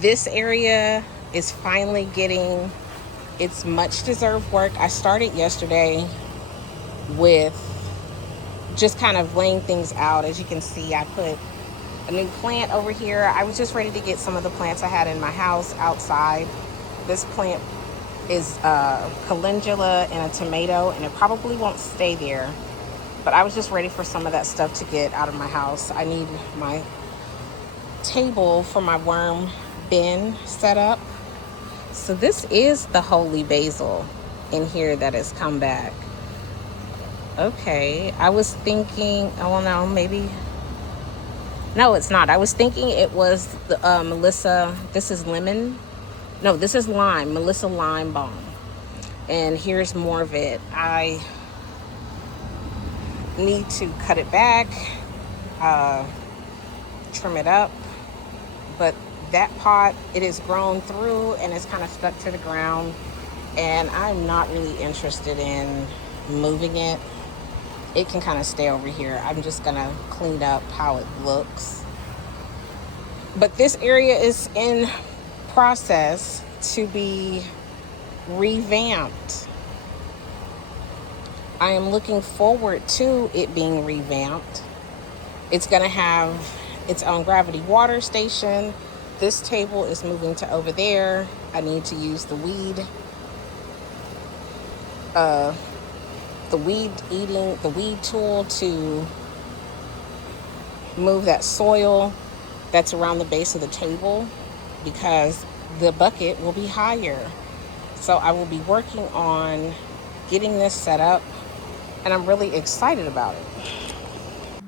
This area is finally getting its much deserved work. I started yesterday with just kind of laying things out. As you can see, I put a new plant over here. I was just ready to get some of the plants I had in my house outside. This plant is calendula and a tomato, and it probably won't stay there. But I was just ready for some of that stuff to get out of my house. I need my table for my worm bin set up. So this is the holy basil in here that has come back. Okay, I was thinking, oh well, no, maybe, no, it's not. I was thinking it was the Melissa, this is lemon. No, this is lime, Melissa lime balm. And here's more of it. I need to cut it back, uh, trim it up, but that pot, it is grown through and it's kind of stuck to the ground, and I'm not really interested in moving it. It can kind of stay over here. I'm just gonna clean up how it looks. But this area is in process to be revamped. I am looking forward to it being revamped. It's going to have its own gravity water station. This table is moving to over there. I need to use uh, the weed tool to move that soil that's around the base of the table, because the bucket will be higher. So I will be working on getting this set up, and I'm really excited about it.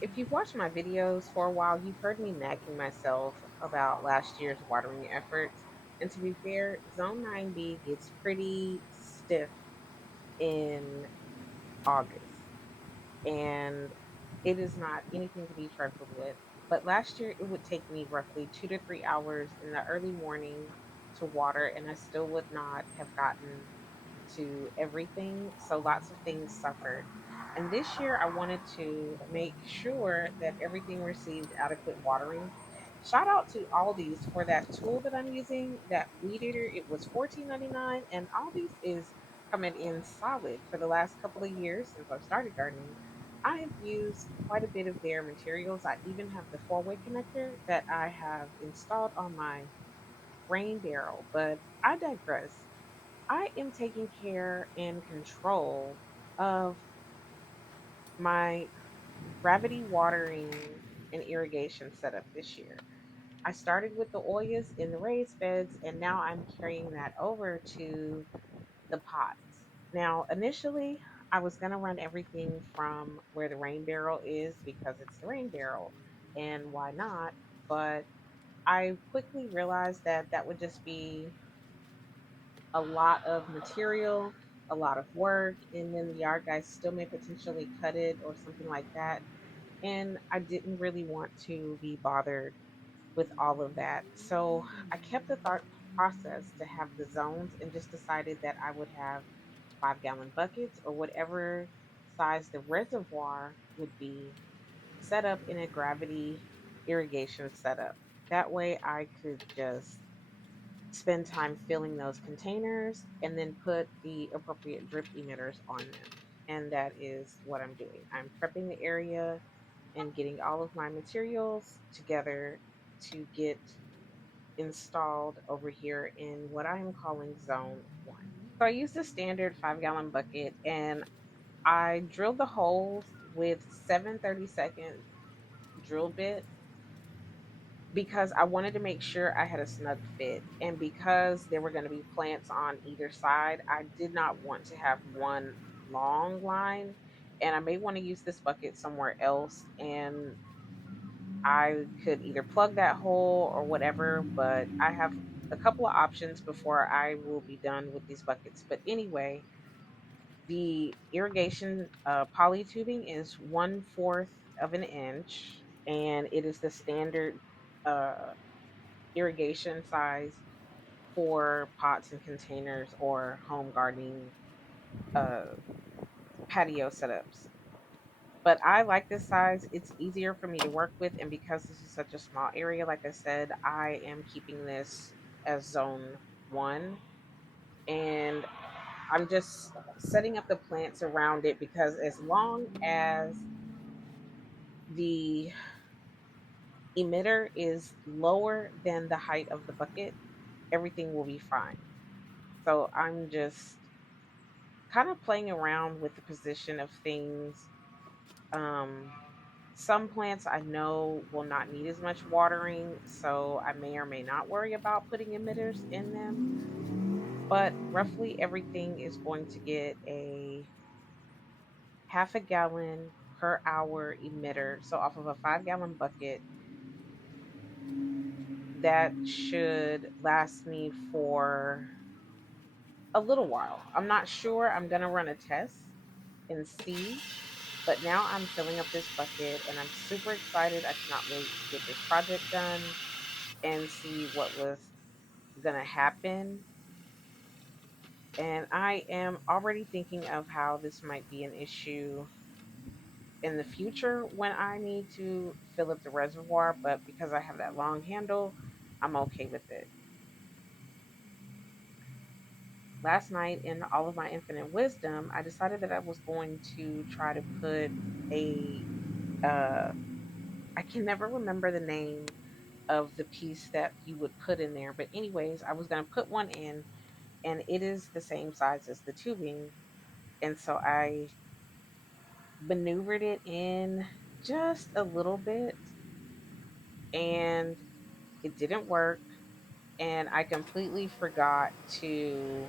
If you've watched my videos for a while, you've heard me nagging myself about last year's watering efforts. And to be fair, Zone 9B gets pretty stiff in August, and it is not anything to be trifled with. But last year, it would take me roughly 2 to 3 hours in the early morning to water, and I still would not have gotten to everything. So lots of things suffered. And this year, I wanted to make sure that everything received adequate watering. Shout out to Aldi's for that tool that I'm using, that weed eater. It was $14.99, and Aldi's is coming in solid. For the last couple of years since I've started gardening, I have used quite a bit of their materials. I even have the four-way connector that I have installed on my rain barrel. But I digress. I am taking care and control of my gravity watering and irrigation setup this year. I started with the Oyas in the raised beds, and now I'm carrying that over to the pots. Now, initially, I was going to run everything from where the rain barrel is because it's the rain barrel, and why not? But I quickly realized that that would just be a lot of material, a lot of work, and then the yard guys still may potentially cut it or something like that. And I didn't really want to be bothered with all of that. So I kept the thought process to have the zones, and just decided that I would have 5 gallon buckets or whatever size the reservoir would be, set up in a gravity irrigation setup. That way I could just spend time filling those containers and then put the appropriate drip emitters on them. And that is what I'm doing. I'm prepping the area and getting all of my materials together to get installed over here in what I am calling Zone 1. So I used a standard 5 gallon bucket, and I drilled the holes with 7/32 drill bit because I wanted to make sure I had a snug fit. And because there were going to be plants on either side, I did not want to have one long line. And I may want to use this bucket somewhere else. And I could either plug that hole or whatever, but I have a couple of options before I will be done with these buckets. But anyway, the irrigation poly tubing is 1/4 of an inch, and it is the standard uh, irrigation size for pots and containers or home gardening uh, patio setups. But I like this size. It's easier for me to work with. And because this is such a small area, like I said, I am keeping this as zone 1. And I'm just setting up the plants around it because as long as the emitter is lower than the height of the bucket, everything will be fine. So I'm just kind of playing around with the position of things. Um, some plants I know will not need as much watering, so I may or may not worry about putting emitters in them. But roughly everything is going to get a half a gallon per hour emitter. So off of a 5-gallon bucket, that should last me for a little while. I'm not sure. I'm going to run a test and see. But now I'm filling up this bucket and I'm super excited. I cannot wait to get this project done and see what was going to happen. And I am already thinking of how this might be an issue in the future when I need to fill up the reservoir. But because I have that long handle, I'm okay with it. Last night, in all of my infinite wisdom, I decided that I was going to try to put a, I can never remember the name of the piece that you would put in there. But, anyways, I was going to put one in, and it is the same size as the tubing. And so I maneuvered it in just a little bit, and it didn't work. And I completely forgot to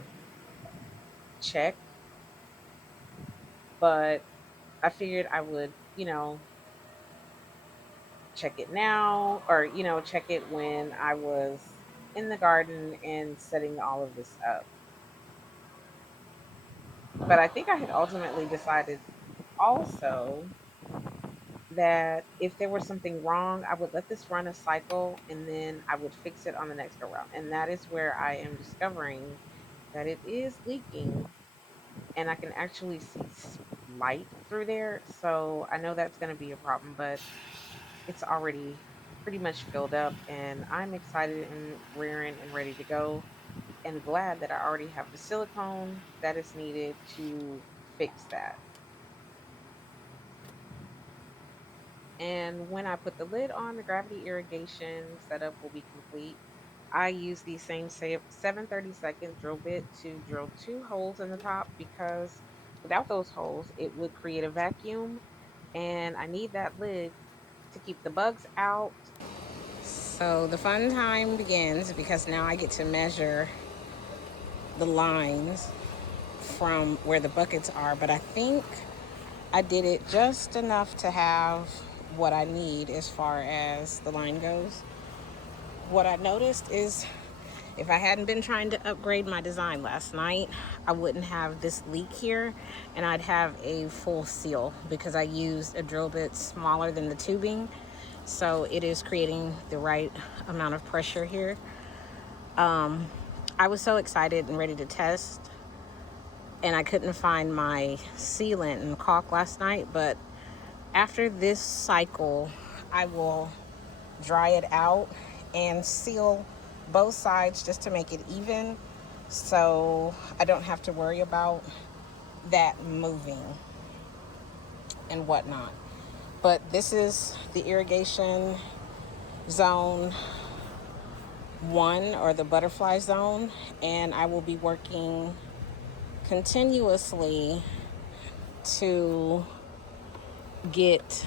check, but I figured I would, check it now or, check it when I was in the garden and setting all of this up. But I think I had ultimately decided also that if there was something wrong, I would let this run a cycle and then I would fix it on the next go round. And that is where I am discovering that it is leaking and I can actually see light through there. So I know that's going to be a problem, but it's already pretty much filled up and I'm excited and rearing and ready to go and glad that I already have the silicone that is needed to fix that. And when I put the lid on, the gravity irrigation setup will be complete. I use the same 7/32 drill bit to drill 2 holes in the top because without those holes, it would create a vacuum. And I need that lid to keep the bugs out. So the fun time begins because now I get to measure the lines from where the buckets are. But I think I did it just enough to have what I need as far as the line goes. What I noticed is if I hadn't been trying to upgrade my design last night, I wouldn't have this leak here and I'd have a full seal because I used a drill bit smaller than the tubing. So it is creating the right amount of pressure here. I was so excited and ready to test and I couldn't find my sealant and caulk last night, but after this cycle, I will dry it out and seal both sides just to make it even so I don't have to worry about that moving and whatnot. But this is the irrigation zone 1 or the butterfly zone, and I will be working continuously to get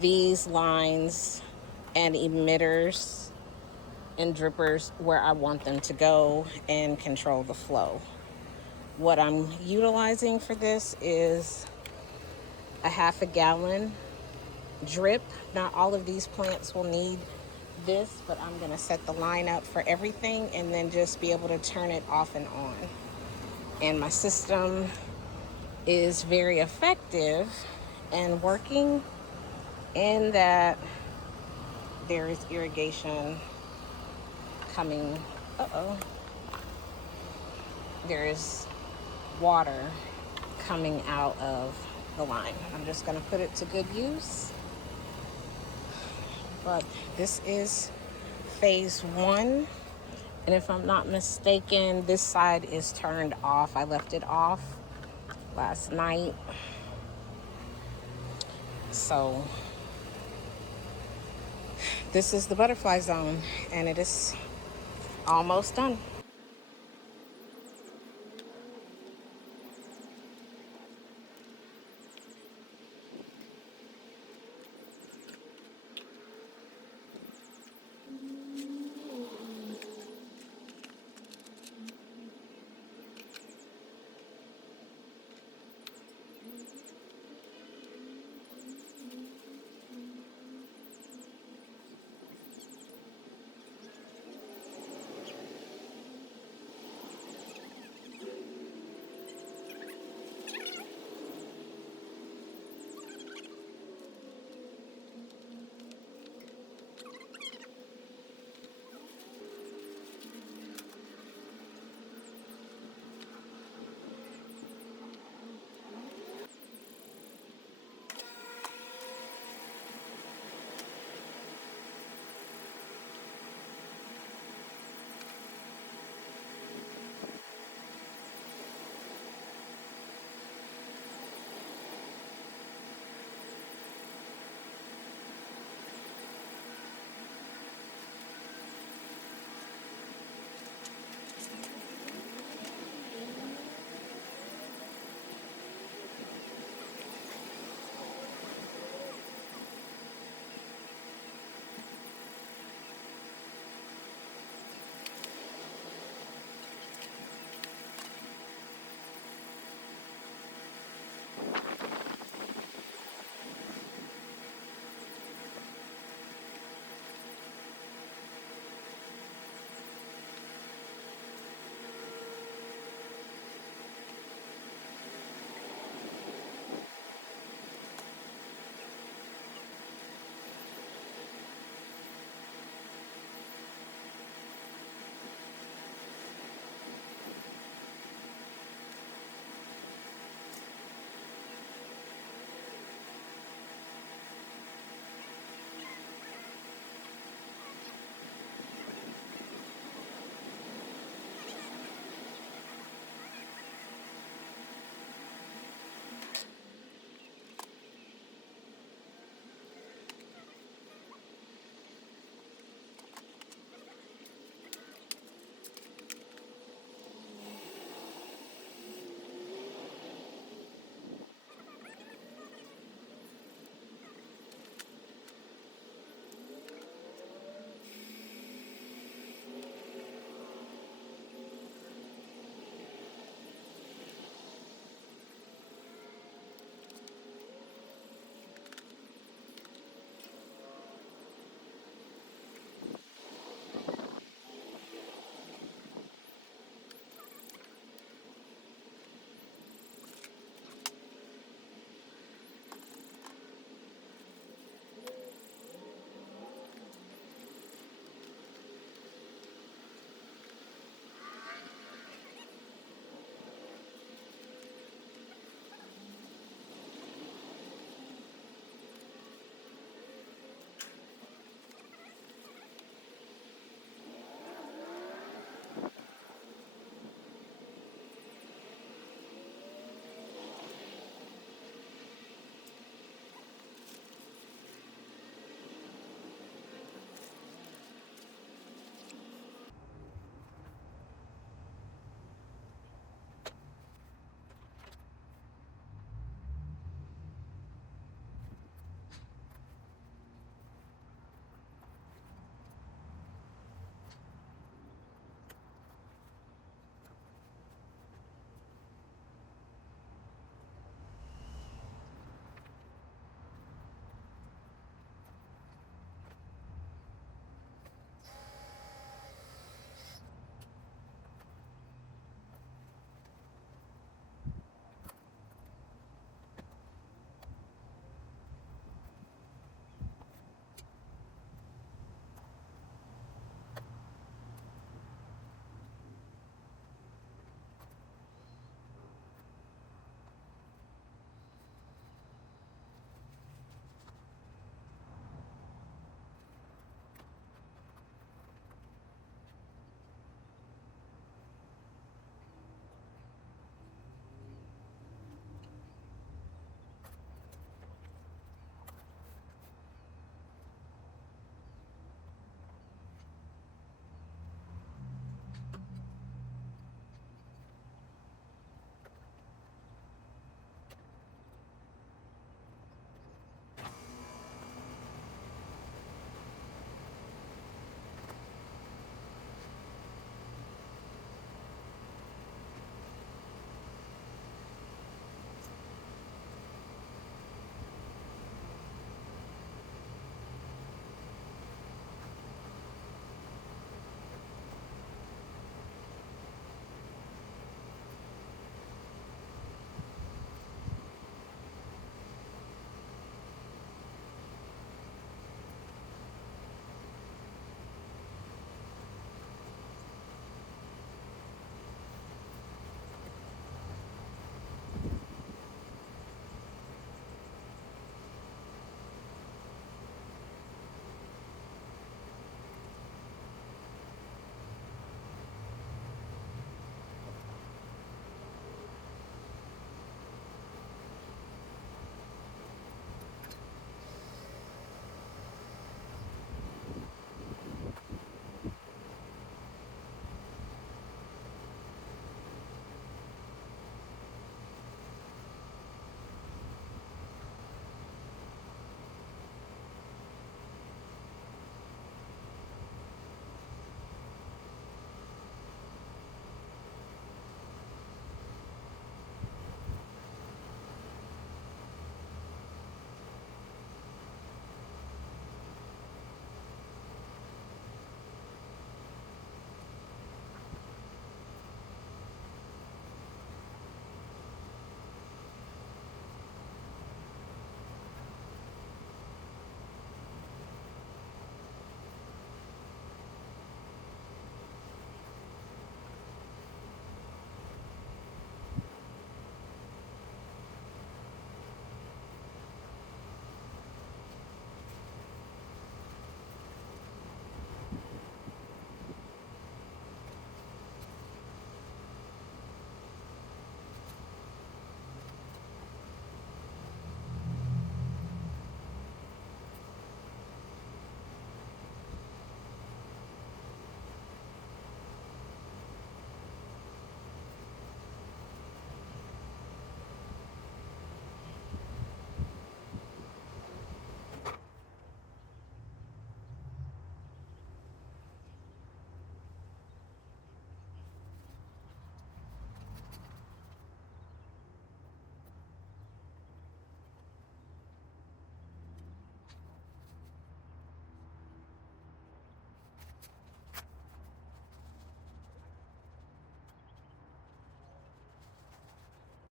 these lines and emitters and drippers where I want them to go and control the flow. What I'm utilizing for this is a half a gallon drip. Not all of these plants will need this, but I'm going to set the line up for everything and then just be able to turn it off and on. And my system is very effective and working in that there is irrigation coming. There is water coming out of the line. I'm just gonna put it to good use. But this is phase one. And if I'm not mistaken, this side is turned off. I left it off last night. So this is the butterfly zone, and it is almost done.